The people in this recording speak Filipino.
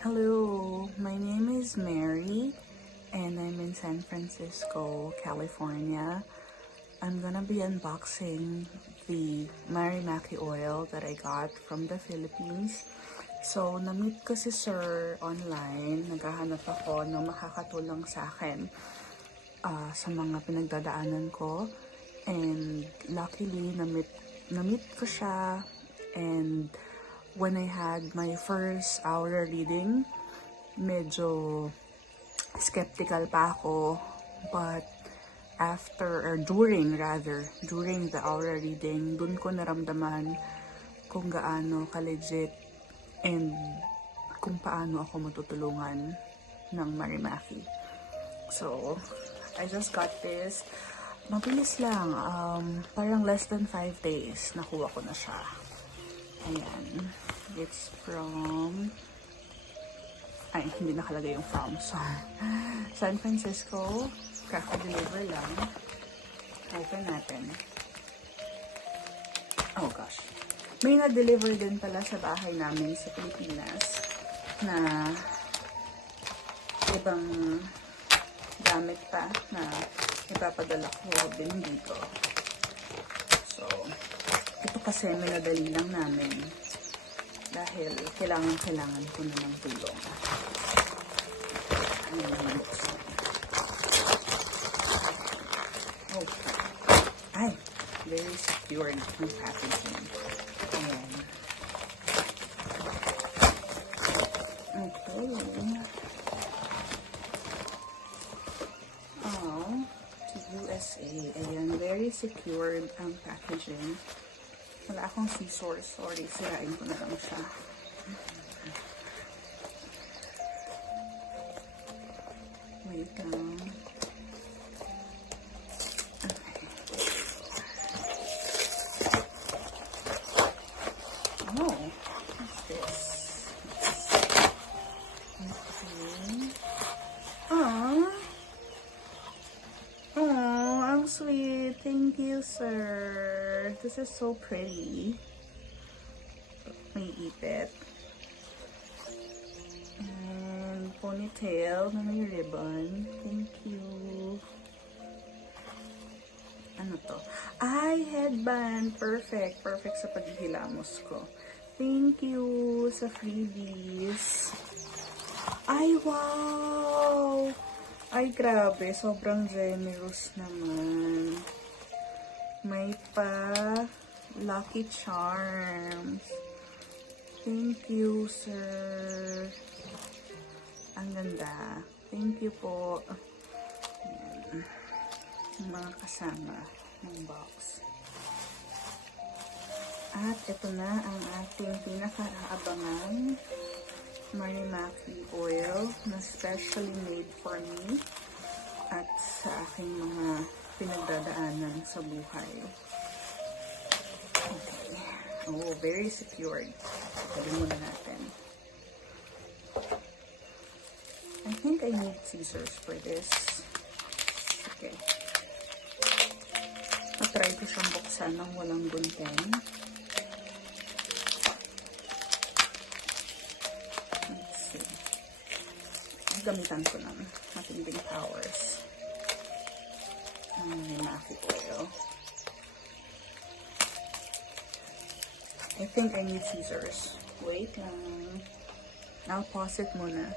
Hello, my name is Mary and I'm in San Francisco, California. I'm gonna be unboxing the Marimaki oil that I got from the Philippines. So, na-meet ko si Sir online. Naghahanap ako ng makakatulong sa akin ah, sa mga pinagdadaanan ko. And luckily, na-meet, na-meet ko siya. And when I had my first hour reading, medyo skeptical pa ako. But after, or during rather, during the aura reading, dun ko naramdaman kung gaano ka-legit and kung paano ako matutulungan ng Marimaki. So, I just got this. Mabilis lang. Um, parang less than 5 days, nakuha ko na siya. Ayan. It's from... Ay, hindi nakalagay yung from. So, San Francisco. Kaka-deliver lang. Open natin. Oh gosh. May na-deliver din pala sa bahay namin sa Pilipinas na ibang gamit pa na ipapadala ko din dito. So, kasi minadali lang namin dahil kailangan kailangan ko na ng tulong. Ano naman? Oh, ay, very secured yung packaging. Ayan. Okay. Oh, USA. Ayan, very secured ang packaging. Wala akong scissors. Sorry, sirain ko na lang siya. Wait lang. Okay. Oh, what's this? Okay. Oh, ang sweet. Thank you, sir. This is so pretty. May ipit. And ponytail na may ribbon. Thank you. Ano to? Ay, headband. Perfect. Perfect sa paghihilamos ko. Thank you sa freebies. Ay, wow! Ay, grabe. Sobrang generous naman. May pa Lucky Charms. Thank you, sir. Ang ganda. Thank you po. Ayan. Mga kasama ng box. At ito na ang ating pinakaabangan Marimaki na specially made for me at sa aking mga pinagdadaanan sa buhay. Okay. Oh, very secured. Sabi muna natin. I think I need scissors for this. Okay. Matry ko siyang buksan ng walang gunting. Gamitan ko ng matinding powers. Ang Maki oil. I think I need scissors. Wait lang. I'll pause it muna.